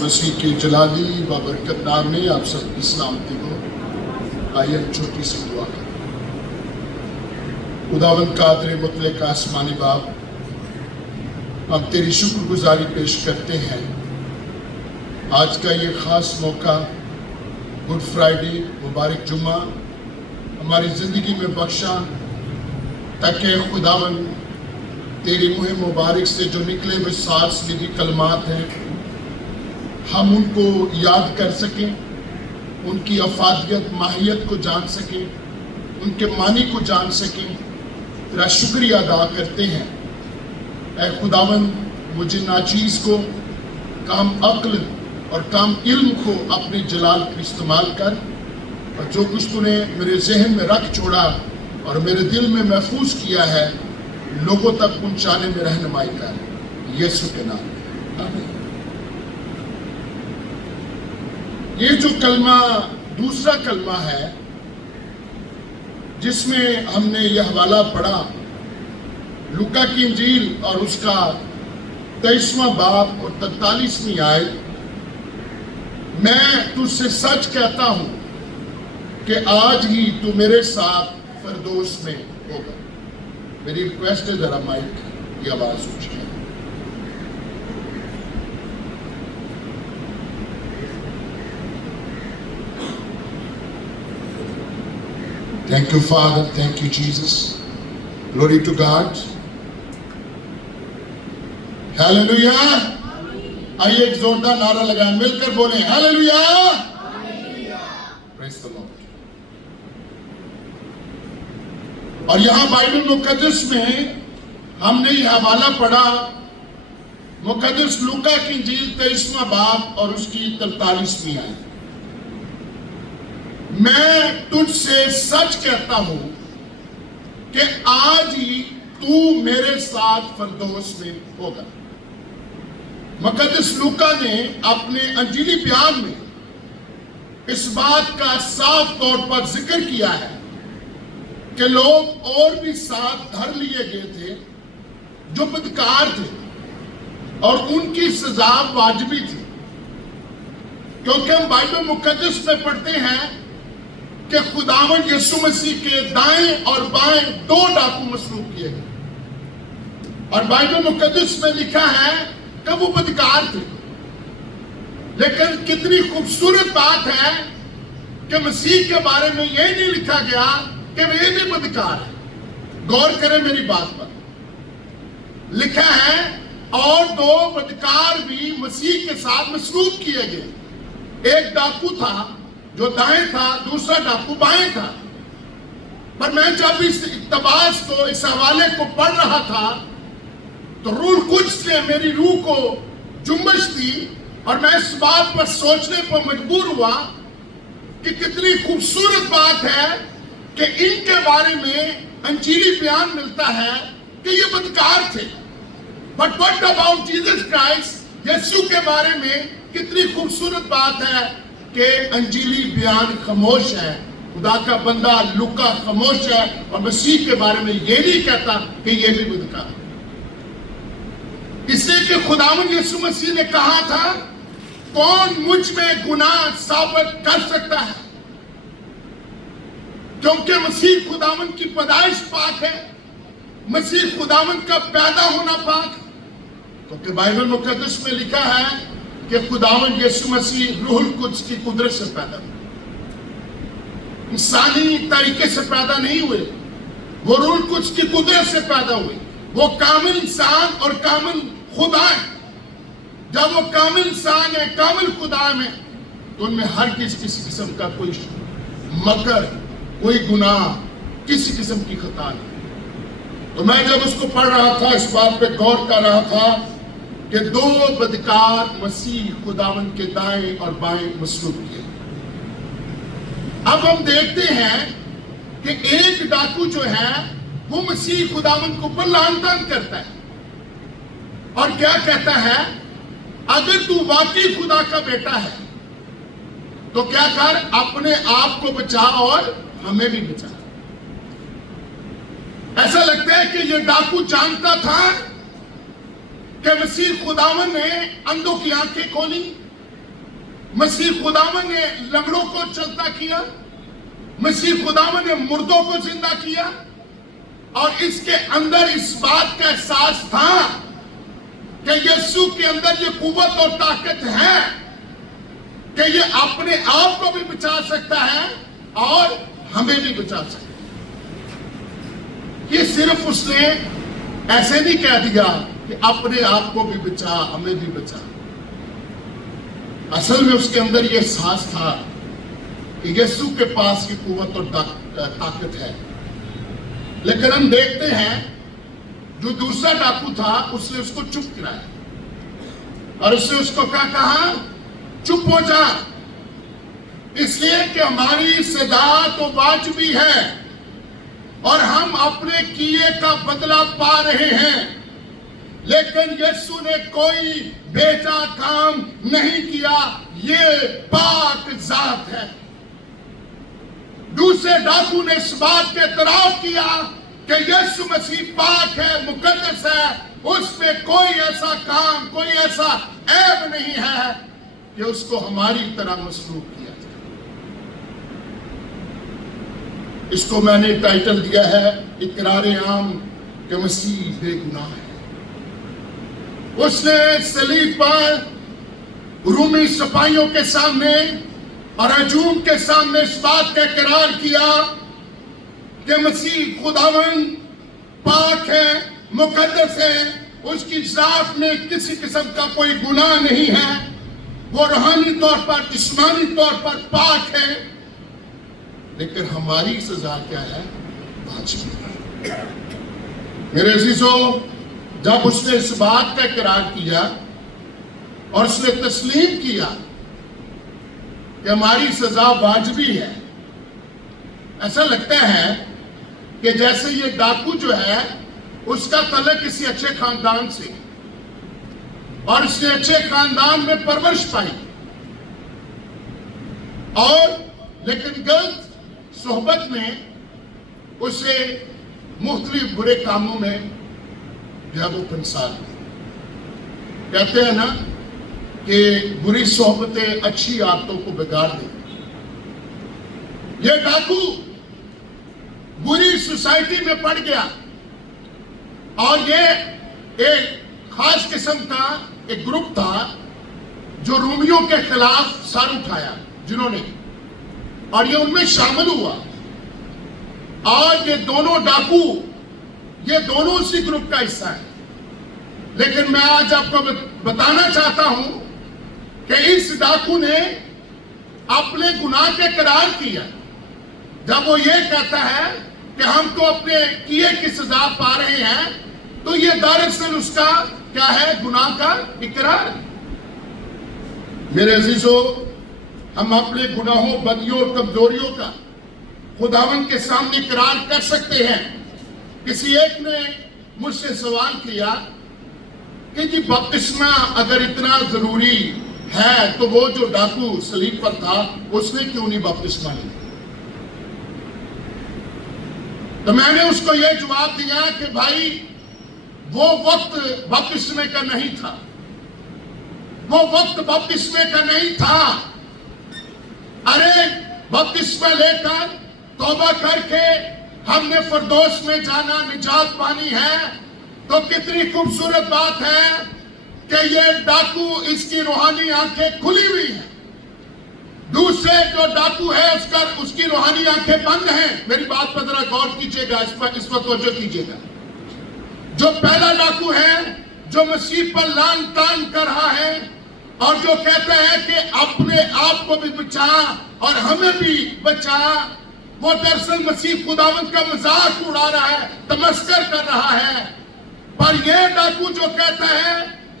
مسیح کے جلالی و برکت نام میں آپ سب کی سلامتی ہو۔ آئیے چھوٹی سی دعا کریں۔ خداوند قادر مطلق آسمانی باپ، ہم تیری شکر گزاری پیش کرتے ہیں آج کا یہ خاص موقع، گڈ فرائیڈے، مبارک جمعہ ہماری زندگی میں بخشا، تاکہ خداوند تیری منہ مبارک سے جو نکلے ہوئے سانس لیدی کلمات ہیں ہم ان کو یاد کر سکیں، ان کی افادیت ماہیت کو جان سکیں، ان کے معنی کو جان سکیں۔ تیرا شکریہ ادا کرتے ہیں اے خداوند، مجھے ناچیز کو کام عقل اور کام علم کو اپنے جلال کا استعمال کر، اور جو کچھ تو نے میرے ذہن میں رکھ چھوڑا اور میرے دل میں محفوظ کیا ہے لوگوں تک پہنچانے میں رہنمائی کر، یسوع کے نام میں آمین۔ یہ جو کلمہ دوسرا کلمہ ہے جس میں ہم نے یہ حوالہ پڑھا، لوکا کی انجیل اور اس کا 23واں باب اور 43ویں آیت، میں تجھ سے سچ کہتا ہوں کہ آج ہی تو میرے ساتھ فردوس میں ہوگا۔ میری ریکویسٹ ہے ذرا مائک کی آواز اونچی ہے۔ Thank you, Father. Thank you, Jesus. Glory to God. Hallelujah. آئیے ایک زوردار نعرہ لگائیں، مل کر بولیں Hallelujah. Praise the Lord. اور یہاں بائبل مقدس میں ہم نے یہ حوالہ پڑھا، مقدس لوکا کی انجیل 23واں باب اور اس کی 43ویں آیت۔ میں تجھ سے سچ کہتا ہوں کہ آج ہی تو میرے ساتھ فردوس میں ہوگا۔ مقدس لوکا نے اپنے انجیلی بیان میں اس بات کا صاف طور پر ذکر کیا ہے کہ لوگ اور بھی ساتھ دھر لیے گئے تھے جو بدکار تھے اور ان کی سزا واجبی تھی، کیونکہ ہم بائبل مقدس میں پڑھتے ہیں کہ خداوند یسوع مسیح کے دائیں اور بائیں 2 ڈاکو مصلوب کیے گئے، اور بائبل مقدس میں لکھا ہے کہ وہ بدکار تھے۔ لیکن کتنی خوبصورت بات ہے کہ مسیح کے بارے میں یہ نہیں لکھا گیا کہ وہ یہ بھی بدکار ہے۔ غور کریں میری بات پر، لکھا ہے اور 2 بدکار بھی مسیح کے ساتھ مصلوب کیے گئے۔ ایک ڈاکو تھا جو دائیں تھا، دوسرا ڈاکو بائیں تھا۔ پر میں جب اس اقتباس کو، اس حوالے کو پڑھ رہا تھا تو روح القدس نے میری روح کو جنبش دی، اور میں اس بات پر سوچنے پر مجبور ہوا کہ کتنی خوبصورت بات ہے کہ ان کے بارے میں انجیلی بیان ملتا ہے کہ یہ بدکار تھے۔ But what about Jesus Christ؟ یسوع کے بارے میں کتنی خوبصورت بات ہے کہ انجیلی بیان خاموش ہے، خدا کا بندہ لوکا خاموش ہے، اور مسیح کے بارے میں یہ نہیں کہتا کہ یہ بھی بدکار ہے۔ اس لیے کہ خداوند یسوع مسیح نے کہا تھا، کون مجھ میں گناہ ثابت کر سکتا ہے؟ کیونکہ مسیح خداوند کی پیدائش پاک ہے، مسیح خداوند کا پیدا ہونا پاک ہے، کیونکہ بائبل مقدس میں لکھا ہے کہ خداوند یسوع مسیح روح القدس کی قدرت سے پیدا ہوئے، انسانی طریقے سے پیدا نہیں ہوئے، وہ روح القدس کی قدرت سے پیدا ہوئے۔ وہ کامل انسان اور کامل خدا ہے۔ جب وہ کامل انسان ہے، کامل خدا میں، تو ان میں ہر کسی قسم کا کوئی مکر، کوئی گناہ، کسی قسم کی خطا نہیں۔ تو میں جب اس کو پڑھ رہا تھا، اس بات پہ غور کر رہا تھا کہ 2 بدکار مسیح خداوند کے دائیں اور بائیں مصلوب کیے۔ اب ہم دیکھتے ہیں کہ ایک ڈاکو جو ہے وہ مسیح خداوند کو پر لعن طعن کرتا ہے، اور کیا کہتا ہے، اگر تو واقعی خدا کا بیٹا ہے تو کیا کر، اپنے آپ کو بچا اور ہمیں بھی بچا۔ ایسا لگتا ہے کہ یہ ڈاکو جانتا تھا کہ مسیح خداوند نے اندھوں کی آنکھیں کھولی، مسیح خداوند نے لنگڑوں کو چلتا کیا، مسیح خداوند نے مردوں کو زندہ کیا، اور اس کے اندر اس بات کا احساس تھا کہ یسوع کے اندر یہ قوت اور طاقت ہے کہ یہ اپنے آپ کو بھی بچا سکتا ہے اور ہمیں بھی بچا سکتا ہے۔ یہ صرف اس نے ایسے نہیں کہہ دیا کہ اپنے آپ کو بھی بچا، ہمیں بھی بچا۔ اصل میں اس کے اندر یہ احساس تھا کہ یسوع کے پاس کی قوت اور طاقت ہے۔ لیکن ہم دیکھتے ہیں جو دوسرا ڈاکو تھا اس نے اس کو چپ کرایا اور اس نے اس کو کیا کہا؟ چپ ہو جا، اس لیے کہ ہماری سزا تو واجبی ہے اور ہم اپنے کیے کا بدلہ پا رہے ہیں، لیکن یسوع نے کوئی بھیجا کام نہیں کیا، یہ پاک ذات ہے۔ دوسرے ڈاکو نے اس بات کے اعتراف کیا کہ یسوع مسیح پاک ہے، مقدس ہے، اس میں کوئی ایسا کام، کوئی ایسا عیب نہیں ہے کہ اس کو ہماری طرح مسلوب کیا جائے۔ اس کو میں نے ٹائٹل دیا ہے اقرار عام کہ مسیح بے گناہ ہے۔ اس نے صلیب پر رومی سپاہیوں کے سامنے اور ہجوم کے سامنے اس بات کا اقرار کیا کہ مسیح خداوند پاک ہے، مقدس ہے، اس کی ذات میں کسی قسم کا کوئی گناہ نہیں ہے، وہ روحانی طور پر، جسمانی طور پر پاک ہے، لیکن ہماری سزا کیا ہے؟ واجب۔ میرے عزیزو، جب اس نے اس بات کا اقرار کیا اور اس نے تسلیم کیا کہ ہماری سزا واجبی ہے، ایسا لگتا ہے کہ جیسے یہ ڈاکو جو ہے اس کا تعلق کسی اچھے خاندان سے، اور اس نے اچھے خاندان میں پرورش پائی، اور لیکن غلط صحبت میں اسے مختلف برے کاموں میں جو ہے وہ پھنسا دیا۔ کہتے ہیں نا کہ بری صحبتیں اچھی عادتوں کو بگاڑ دیں۔ یہ ڈاکو بری سوسائٹی میں پڑ گیا اور یہ ایک خاص قسم کا ایک گروپ تھا جو رومیوں کے خلاف سر اٹھایا، جنہوں نے، اور یہ ان میں شامل ہوا، اور یہ دونوں ڈاکو، یہ دونوں اسی گروپ کا حصہ ہے۔ لیکن میں آج آپ کو بتانا چاہتا ہوں کہ اس ڈاکو نے اپنے گناہ کے اقرار کیا جب وہ یہ کہتا ہے کہ ہم تو اپنے کیے کی سزا پا رہے ہیں، تو یہ دراصل اس کا کیا ہے؟ گناہ کا اقرار۔ میرے عزیزو، ہم اپنے گناہوں، بدیوں اور کمزوریوں کا خداوند کے سامنے اقرار کر سکتے ہیں۔ کسی ایک نے مجھ سے سوال کیا کہ جی بپتسمہ اگر اتنا ضروری ہے تو وہ جو ڈاکو صلیب پر تھا اس نے کیوں نہیں بپتسمہ لیا؟ تو میں نے اس کو یہ جواب دیا کہ بھائی وہ وقت بپتسمے کا نہیں تھا، وہ وقت بپتسمے کا نہیں تھا۔ ارے بپتسمہ لے کر توبہ کر کے ہم نے فردوس میں جانا، نجات پانی ہے، تو کتنی خوبصورت بات ہے کہ یہ ڈاکو، اس کی روحانی آنکھیں کھلی ہوئی ہیں۔ دوسرے جو ڈاکو ہے اس کی روحانی آنکھیں بند ہیں۔ میری بات پر ذرا غور کیجئے گا، اس پر توجہ کیجئے گا۔ جو پہلا ڈاکو ہے جو مسیح پر لعن طعن کر رہا ہے اور جو کہتا ہے کہ اپنے آپ کو بھی بچا اور ہمیں بھی بچا، وہ دراصل مسیح خداوند کا مذاق اڑا رہا ہے، تمسخر کر رہا ہے۔ پر یہ ڈاکو جو کہتا ہے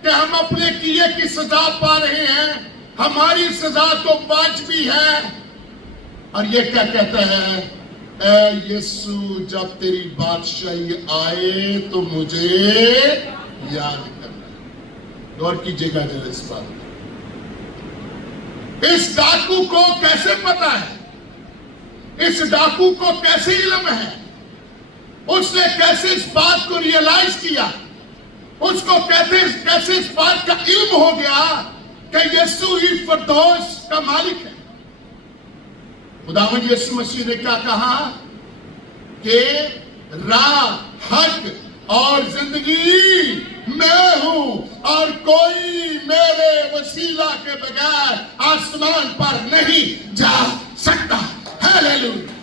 کہ ہم اپنے کیے کی سزا پا رہے ہیں، ہماری سزا تو واجبی ہے، اور یہ کیا کہتا ہے؟ اے یسوع، جب تیری بادشاہی آئے تو مجھے یاد کرنا۔ غور کیجئے گا ذرا اس بات میں۔ اس ڈاکو کو کیسے پتا ہے؟ اس ڈاکو کو کیسے علم ہے؟ اس نے کیسے اس بات کو ریئلائز کیا؟ اس کو کیسے اس بات کا علم ہو گیا کہ یسوع ہی فردوس کا مالک ہے۔ خداوند یسوع مسیح نے کیا کہا کہ راہ، حق اور زندگی میں ہوں، اور کوئی میرے وسیلہ کے بغیر آسمان پر نہیں جا سکتا۔ ہیلیلویا۔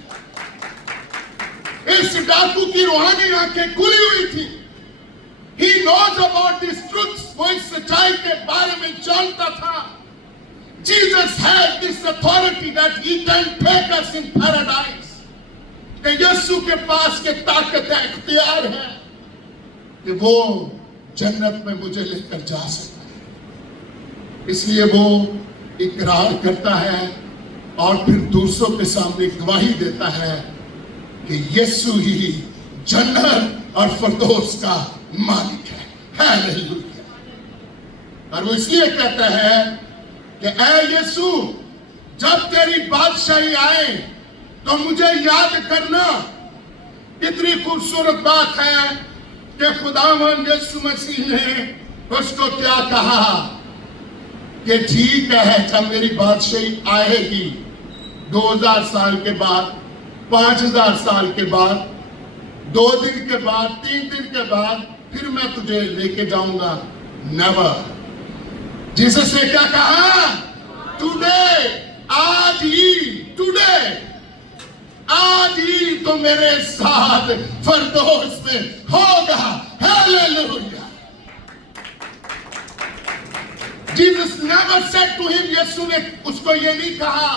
اس ڈاکو کی روحانی آنکھیں کھلی ہوئی تھی۔ He knows about these truths. وہ اس سچائی کے بارے میں جانتا تھا۔ Jesus had this authority that he can take us in paradise. کہ یسوع کے پاس یہ طاقت ہے، اختیار ہے کہ وہ جنت میں مجھے لے کر جا سکتا ہے۔ اس لیے وہ اقرار کرتا ہے اور پھر دوسروں کے سامنے گواہی دیتا ہے کہ یسوع ہی جنت اور فردوس کا مالک ہے۔ ہیلیلویا۔ اور وہ اس لیے کہتا ہے کہ اے یسوع، جب تیری بادشاہی آئے تو مجھے یاد کرنا۔ کتنی خوبصورت بات ہے کہ خداوند یسوع مسیح نے اس کو کیا کہا کہ ٹھیک ہے، جب میری بادشاہی آئے گی 2000 سال کے بعد، 5000 سال کے بعد، 2 دن کے بعد، 3 دن کے بعد، پھر میں تجھے لے کے جاؤں گا۔ نیور۔ جیسس نے کیا کہا؟ ٹوڈے، آج ہی، ٹوڈے، آج ہی تو میرے ساتھ فردوس میں ہوگا۔ Hallelujah. Jesus never said to him، یسوع نے اس کو یہ نہیں کہا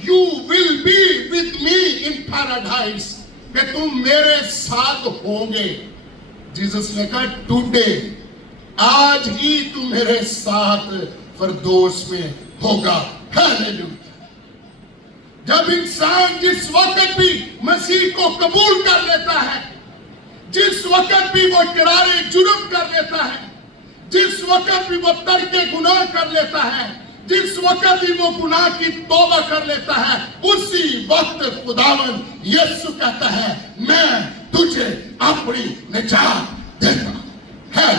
You will be with me in paradise، کہ تم میرے ساتھ ہوگے۔ جیسس نے کہا ٹوڈے، آج ہی تم میرے ساتھ فردوس میں ہوگا۔ ہیلیلویا۔ جب انسان جس وقت بھی مسیح کو قبول کر لیتا ہے، جس وقت بھی وہ اقرار جرم کر لیتا ہے، جس وقت بھی وہ ترک گناہ کر لیتا ہے، جس وقت بھی وہ گناہ کی توبہ کر لیتا ہے، اسی وقت خداوند یسوع کہتا ہے میں تجھے اپنی نجات دیتا ہوں۔ ہے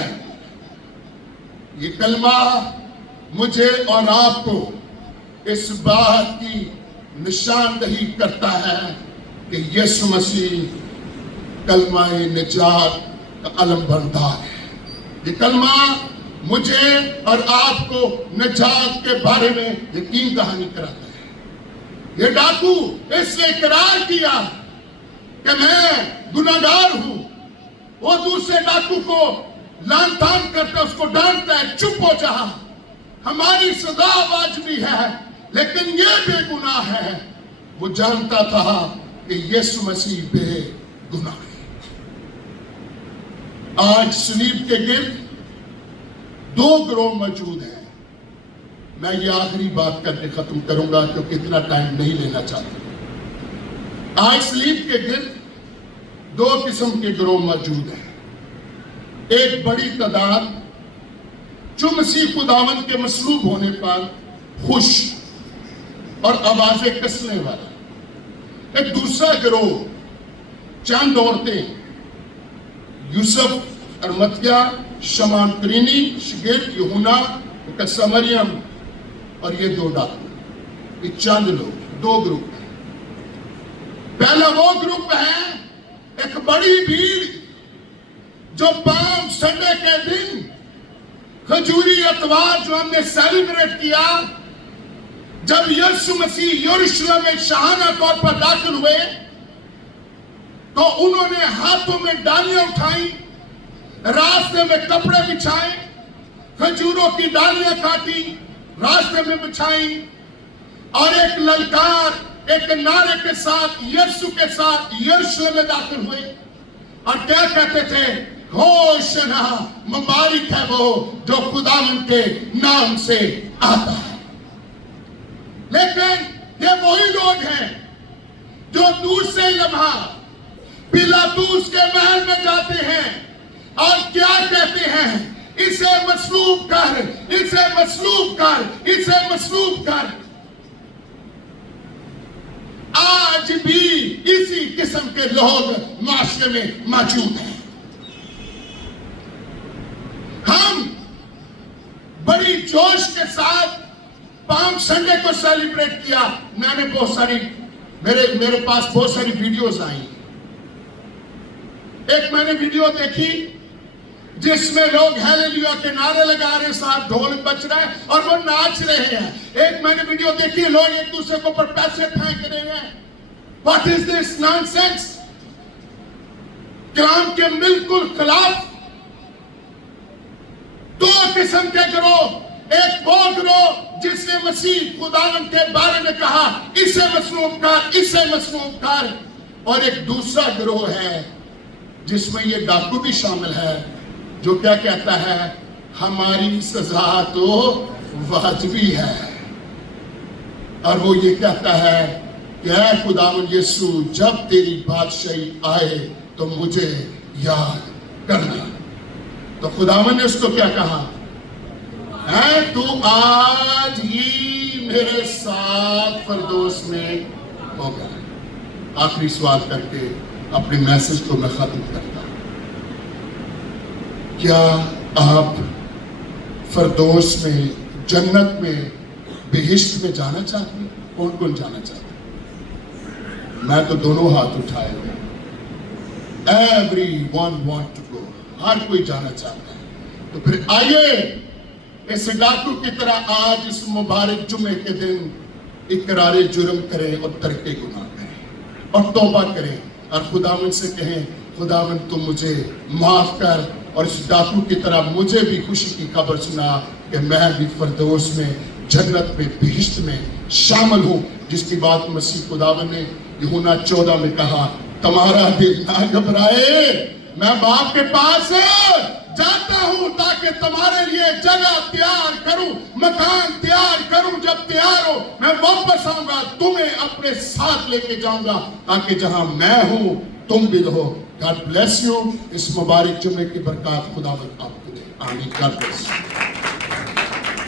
یہ کلمہ مجھے اور آپ کو اس بات کی نشاندہی کرتا ہے کہ یسوع مسیح کلمہ نجات کا علم بردار ہے۔ یہ کلمہ مجھے اور آپ کو نجات کے بارے میں یقین دہانی کراتا ہے۔ یہ ڈاکو اس نے اقرار کیا کہ میں گناہگار ہوں۔ وہ دوسرے ڈاکو کو لان تان کرتا، اس کو ڈانٹتا ہے، چپ ہو جا، ہماری سزا واجبی ہے، لیکن یہ بے گناہ ہے۔ وہ جانتا تھا کہ یسوع مسیح بے گناہ ہے۔ آج صلیب کے گرد 2 گروہ موجود ہیں۔ میں یہ آخری بات کر کے ختم کروں گا کیونکہ اتنا ٹائم نہیں لینا چاہتا۔ آج صلیب کے گرد 2 قسم کے گروہ موجود ہیں۔ ایک بڑی تعداد جو مسیح خداوند کے مصلوب ہونے پر خوش اور آوازیں کسنے والا۔ ایک دوسرا گروہ چند عورتیں، یوسف، ارمتیا، شمان کرینی، شگرد، یوحنا، قصہ مریم، اور یہ 2 ڈاکو۔ یہ چند لوگ، 2 گروپ ہیں۔ پہلا وہ گروپ ہے ایک بڑی بھیڑ جو پالم سنڈے کے دن، کھجوری اتوار جو ہم نے سیلیبریٹ کیا، جب یسوع مسیح یروشلم میں شاہانہ طور پر داخل ہوئے تو انہوں نے ہاتھوں میں ڈالیاں اٹھائیں، راستے میں کپڑے بچھائے، کھجوروں کی ڈالیاں کاٹی، راستے میں بچھائیں، اور ایک للکار، ایک نعرے کے ساتھ، یسوع کے ساتھ یروشلم میں داخل ہوئے، اور کیا کہتے تھے؟ ہوشنا، مبارک ہے وہ جو خداوند کے نام سے آتا ہے۔ لیکن یہ وہی لوگ ہیں جو دوسرے لمحہ پیلاطوس کے محل میں جاتے ہیں اور کیا کہتے ہیں؟ اسے مصلوب کر، اسے مصلوب کر، اسے مصلوب کر۔ آج بھی اسی قسم کے لوگ معاشرے میں موجود ہیں۔ ہم بڑی جوش کے ساتھ پام سنڈے کو سیلیبریٹ کیا. میں نے بہت ساری میرے پاس بہت ساری ویڈیوز آئیں. ایک میں نے ویڈیو دیکھی جس میں لوگ ہیلیلویا کے نعرے لگا رہے ہیں, ساتھ ڈھول بج رہا ہے اور وہ ناچ رہے ہیں. ایک میں نے ویڈیو دیکھی لوگ ایک دوسرے کے اوپر پیسے پھینک رہے ہیں. What is this nonsense? کلام کے بالکل خلاف. دو قسم کے گروہ, ایک وہ گروہ جس نے مسیح خداوند کے بارے میں کہا اسے مسنون کر, اسے مسنون کر, اور ایک دوسرا گروہ ہے جس میں یہ ڈاکو بھی شامل ہے جو کیا کہتا ہے ہماری سزا تو واجبی ہے. اور وہ یہ کہتا ہے کہ اے خداوند یسوع جب تیری بادشاہی آئے تو مجھے یاد کرنا. تو خداوند نے اس کو کیا کہا, اے تو آج ہی میرے ساتھ فردوس میں ہوگا. آخری سوال کر کے اپنے میسج کو میں ختم کرتا ہوں. کیا آپ فردوس میں, جنت میں, بہشت میں جانا چاہتے ہیں؟ کون کون جانا چاہتے ہیں؟ میں تو دونوں ہاتھ اٹھائے ہوئے. Everyone want to go. ہر کوئی جانا چاہتا ہے. تو پھر آئیے اس ڈاکو کی طرح آج اس مبارک جمعے کے دن اقرار جرم کریں اور ترک گناہ کریں اور توبہ کریں اور خداوند سے کہیں خداوند تم مجھے معاف کر, اور اس ڈاکو کی طرح مجھے بھی خوشی کی خبر سنا کہ میں بھی فردوس میں, جنت میں, بہشت میں شامل ہوں, جس کی بات مسیح خداوند نے یوحنا 14 میں کہا تمہارا دل نہ گھبرائے, میں باپ کے پاس جاتا ہوں تاکہ تمہارے لیے جگہ تیار کروں, مکان تیار کروں. جب تیار ہو میں واپس آؤں گا, تمہیں اپنے ساتھ لے کے جاؤں گا تاکہ جہاں میں ہوں تم بھی رہو. God bless you. اس مبارک جمعے کی برکات خداوند آپ کو دے. آمین. God bless you.